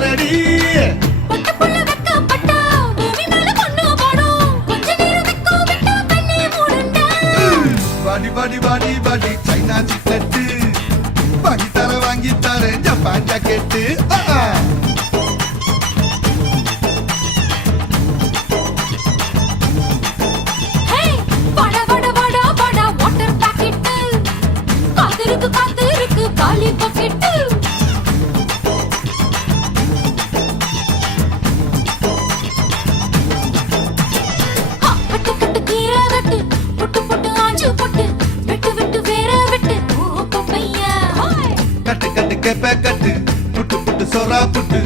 பாரடி பாடி பாடி பாடி சைனா சிக்கெட்டு வாங்கி தரேன் ஜப்பான் ஜாக்கெட்டு கட்டு கட்டு கெப்ப கட்டு புட்டு புட்டு சொரா புட்டு